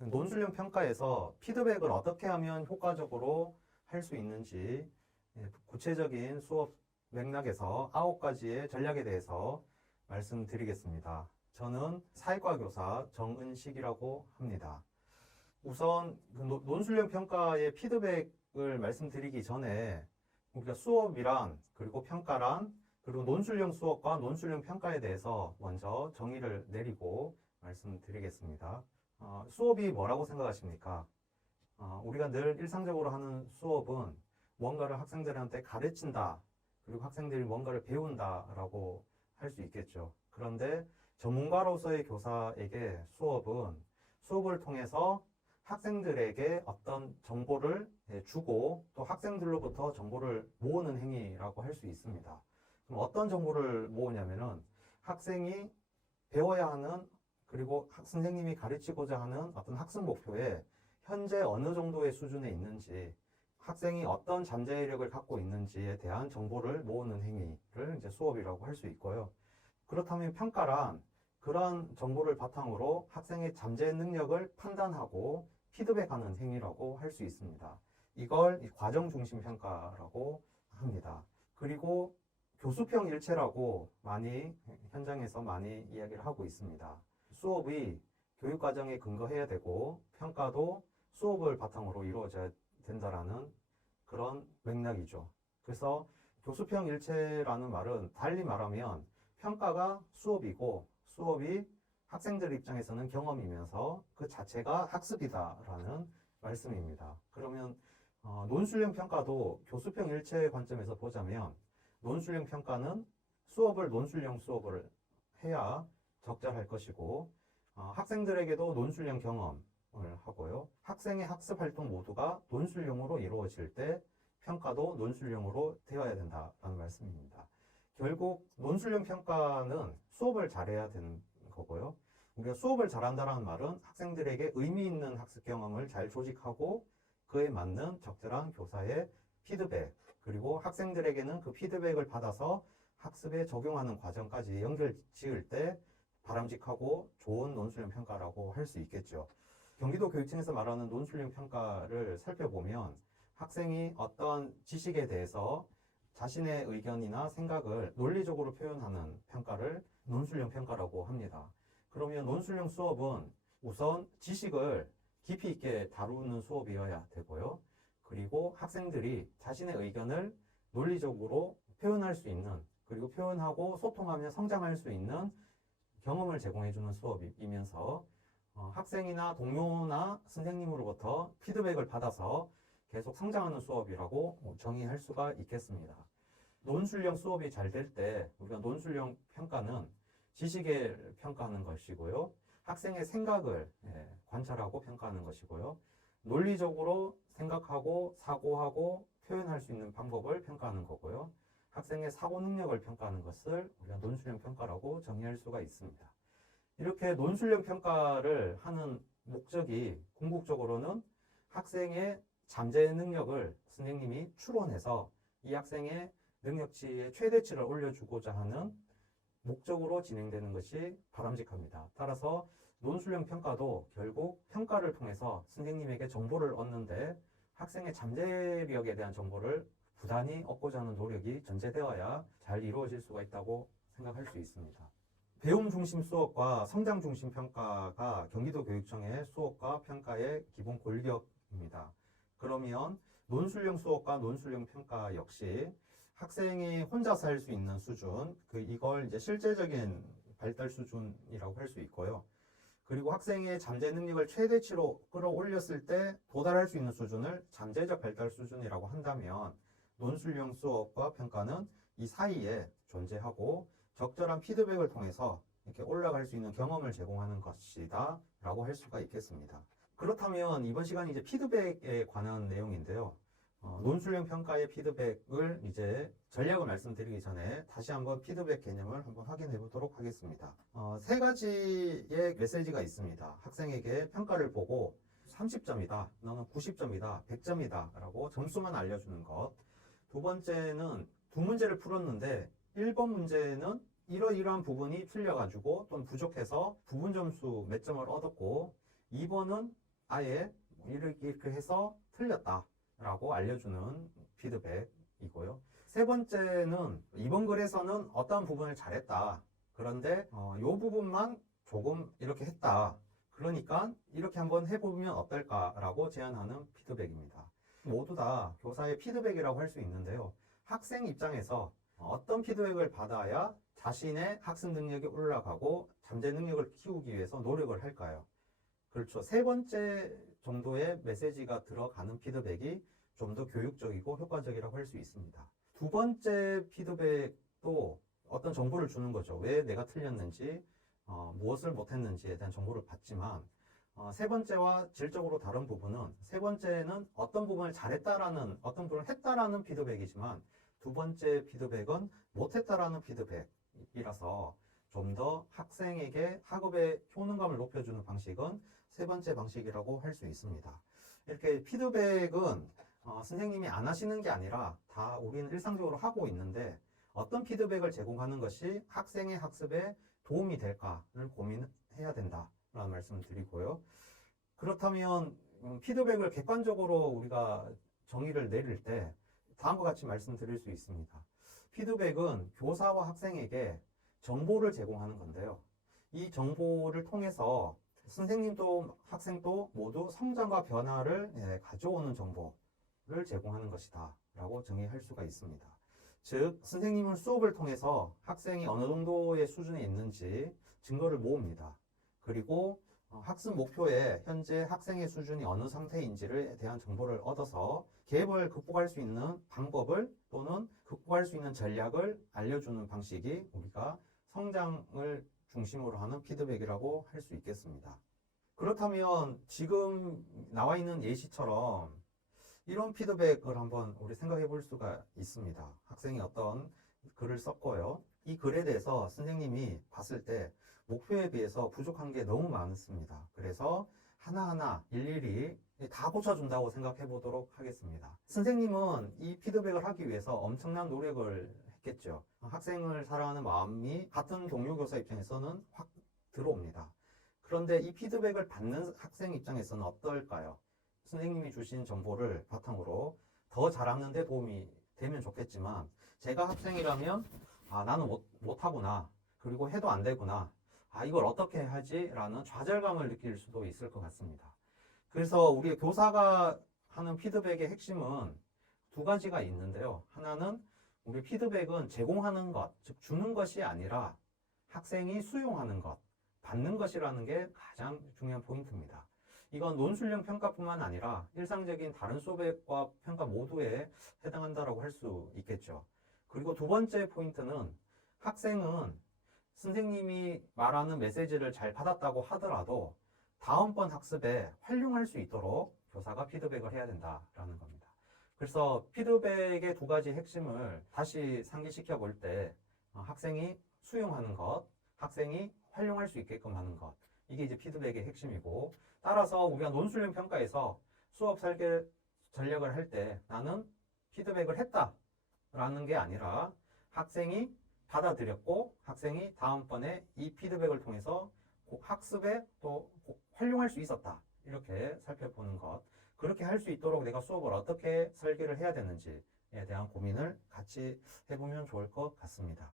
그 논술형 평가에서 피드백을 어떻게 하면 효과적으로 할 수 있는지 구체적인 수업 맥락에서 9가지의 전략에 대해서 말씀드리겠습니다. 저는 사회과 교사 정은식이라고 합니다. 우선 논술형 평가의 피드백을 말씀드리기 전에 우리가 수업이란 그리고 평가란 그리고 논술형 수업과 논술형 평가에 대해서 먼저 정의를 내리고 말씀드리겠습니다. 수업이 뭐라고 생각하십니까? 우리가 늘 일상적으로 하는 수업은 뭔가를 학생들한테 가르친다, 그리고 학생들이 뭔가를 배운다라고 할 수 있겠죠. 그런데 전문가로서의 교사에게 수업을 통해서 학생들에게 어떤 정보를 주고 또 학생들로부터 정보를 모으는 행위라고 할 수 있습니다. 그럼 어떤 정보를 모으냐면은 학생이 배워야 하는 그리고 선생님이 가르치고자 하는 어떤 학습 목표에 현재 어느 정도의 수준에 있는지, 학생이 어떤 잠재력을 갖고 있는지에 대한 정보를 모으는 행위를 이제 수업이라고 할 수 있고요. 그렇다면 평가란 그러한 정보를 바탕으로 학생의 잠재 능력을 판단하고 피드백하는 행위라고 할 수 있습니다. 이걸 과정 중심 평가라고 합니다. 그리고 교수평 일체라고 현장에서 많이 이야기를 하고 있습니다. 수업이 교육과정에 근거해야 되고 평가도 수업을 바탕으로 이루어져야 된다라는 그런 맥락이죠. 그래서 교수평 일체라는 말은 달리 말하면 평가가 수업이고 수업이 학생들 입장에서는 경험이면서 그 자체가 학습이다라는 말씀입니다. 그러면 논술형 평가도 교수평 일체의 관점에서 보자면 논술형 평가는 논술형 수업을 해야 적절할 것이고 학생들에게도 논술형 경험을 하고요. 학생의 학습 활동 모두가 논술형으로 이루어질 때 평가도 논술형으로 되어야 된다라는 말씀입니다. 결국 논술형 평가는 수업을 잘해야 되는 거고요. 우리가 수업을 잘한다는 말은 학생들에게 의미 있는 학습 경험을 잘 조직하고 그에 맞는 적절한 교사의 피드백, 그리고 학생들에게는 그 피드백을 받아서 학습에 적용하는 과정까지 연결 지을 때 바람직하고 좋은 논술형 평가라고 할 수 있겠죠. 경기도 교육청에서 말하는 논술형 평가를 살펴보면 학생이 어떤 지식에 대해서 자신의 의견이나 생각을 논리적으로 표현하는 평가를 논술형 평가라고 합니다. 그러면 논술형 수업은 우선 지식을 깊이 있게 다루는 수업이어야 되고요. 그리고 학생들이 자신의 의견을 논리적으로 표현할 수 있는, 그리고 표현하고 소통하며 성장할 수 있는 경험을 제공해주는 수업이면서 학생이나 동료나 선생님으로부터 피드백을 받아서 계속 성장하는 수업이라고 정의할 수가 있겠습니다. 논술형 수업이 잘 될 때 우리가 논술형 평가는 지식을 평가하는 것이고요. 학생의 생각을 관찰하고 평가하는 것이고요. 논리적으로 생각하고 사고하고 표현할 수 있는 방법을 평가하는 거고요. 학생의 사고 능력을 평가하는 것을 우리가 논술형 평가라고 정의할 수가 있습니다. 이렇게 논술형 평가를 하는 목적이 궁극적으로는 학생의 잠재 능력을 선생님이 추론해서 이 학생의 능력치의 최대치를 올려주고자 하는 목적으로 진행되는 것이 바람직합니다. 따라서 논술형 평가도 결국 평가를 통해서 선생님에게 정보를 얻는데 학생의 잠재력에 대한 정보를 부단히 얻고자 하는 노력이 전제되어야 잘 이루어질 수가 있다고 생각할 수 있습니다. 배움 중심 수업과 성장 중심 평가가 경기도 교육청의 수업과 평가의 기본 골격입니다. 그러면 논술형 수업과 논술형 평가 역시 학생이 혼자서 할 수 있는 수준, 이걸 이제 실제적인 발달 수준이라고 할 수 있고요. 그리고 학생의 잠재 능력을 최대치로 끌어올렸을 때 도달할 수 있는 수준을 잠재적 발달 수준이라고 한다면 논술형 수업과 평가는 이 사이에 존재하고 적절한 피드백을 통해서 이렇게 올라갈 수 있는 경험을 제공하는 것이다 라고 할 수가 있겠습니다. 그렇다면 이번 시간이 이제 피드백에 관한 내용인데요. 논술형 평가의 피드백을 이제 전략을 말씀드리기 전에 다시 한번 피드백 개념을 한번 확인해 보도록 하겠습니다. 3가지의 메시지가 있습니다. 학생에게 평가를 보고 30점이다, 너는 90점이다, 100점이다 라고 점수만 알려주는 것. 두 번째는 두 문제를 풀었는데 1번 문제는 이러이러한 부분이 틀려가지고 또는 부족해서 부분 점수 몇 점을 얻었고 2번은 아예 이렇게 해서 틀렸다라고 알려주는 피드백이고요. 세 번째는 이번 글에서는 어떤 부분을 잘했다. 그런데 이 부분만 조금 이렇게 했다. 그러니까 이렇게 한번 해보면 어떨까라고 제안하는 피드백입니다. 모두 다 교사의 피드백이라고 할 수 있는데요. 학생 입장에서 어떤 피드백을 받아야 자신의 학습 능력이 올라가고 잠재 능력을 키우기 위해서 노력을 할까요? 그렇죠. 세 번째 정도의 메시지가 들어가는 피드백이 좀 더 교육적이고 효과적이라고 할 수 있습니다. 두 번째 피드백도 어떤 정보를 주는 거죠. 왜 내가 틀렸는지, 무엇을 못했는지에 대한 정보를 받지만, 세 번째와 질적으로 다른 부분은, 세 번째는 어떤 부분을 잘했다라는, 어떤 부분을 했다라는 피드백이지만, 두 번째 피드백은 못했다라는 피드백이라서 좀 더 학생에게 학업의 효능감을 높여주는 방식은 세 번째 방식이라고 할 수 있습니다. 이렇게 피드백은 선생님이 안 하시는 게 아니라 다 우리는 일상적으로 하고 있는데 어떤 피드백을 제공하는 것이 학생의 학습에 도움이 될까를 고민해야 된다라는 말씀을 드리고요. 그렇다면 피드백을 객관적으로 우리가 정의를 내릴 때 다음과 같이 말씀드릴 수 있습니다. 피드백은 교사와 학생에게 정보를 제공하는 건데요. 이 정보를 통해서 선생님도 학생도 모두 성장과 변화를 가져오는 정보를 제공하는 것이다 라고 정의할 수가 있습니다. 즉, 선생님은 수업을 통해서 학생이 어느 정도의 수준에 있는지 증거를 모읍니다. 그리고 학습 목표에 현재 학생의 수준이 어느 상태인지에 대한 정보를 얻어서 갭을 극복할 수 있는 방법을 또는 극복할 수 있는 전략을 알려주는 방식이 우리가 성장을 중심으로 하는 피드백이라고 할 수 있겠습니다. 그렇다면 지금 나와 있는 예시처럼 이런 피드백을 한번 우리 생각해 볼 수가 있습니다. 학생이 어떤 글을 썼고요. 이 글에 대해서 선생님이 봤을 때 목표에 비해서 부족한 게 너무 많습니다. 그래서 하나하나 일일이 다 고쳐준다고 생각해 보도록 하겠습니다. 선생님은 이 피드백을 하기 위해서 엄청난 노력을 했겠죠. 학생을 사랑하는 마음이 같은 동료 교사 입장에서는 확 들어옵니다. 그런데 이 피드백을 받는 학생 입장에서는 어떨까요? 선생님이 주신 정보를 바탕으로 더 잘하는 데 도움이 되면 좋겠지만 제가 학생이라면 나는 못하구나. 그리고 해도 안 되구나. 이걸 어떻게 하지? 라는 좌절감을 느낄 수도 있을 것 같습니다. 그래서 우리 교사가 하는 피드백의 핵심은 두 가지가 있는데요. 하나는 우리 피드백은 제공하는 것, 즉 주는 것이 아니라 학생이 수용하는 것, 받는 것이라는 게 가장 중요한 포인트입니다. 이건 논술형 평가뿐만 아니라 일상적인 다른 수업과 평가 모두에 해당한다고 할 수 있겠죠. 그리고 두 번째 포인트는 학생은 선생님이 말하는 메시지를 잘 받았다고 하더라도 다음번 학습에 활용할 수 있도록 교사가 피드백을 해야 된다라는 겁니다. 그래서 피드백의 두 가지 핵심을 다시 상기시켜 볼 때 학생이 수용하는 것, 학생이 활용할 수 있게끔 하는 것, 이게 이제 피드백의 핵심이고, 따라서 우리가 논술형 평가에서 수업 설계 전략을 할 때 나는 피드백을 했다라는 게 아니라 학생이 받아들였고 학생이 다음번에 이 피드백을 통해서 학습에 또 활용할 수 있었다, 이렇게 살펴보는 것, 그렇게 할 수 있도록 내가 수업을 어떻게 설계를 해야 되는지에 대한 고민을 같이 해보면 좋을 것 같습니다.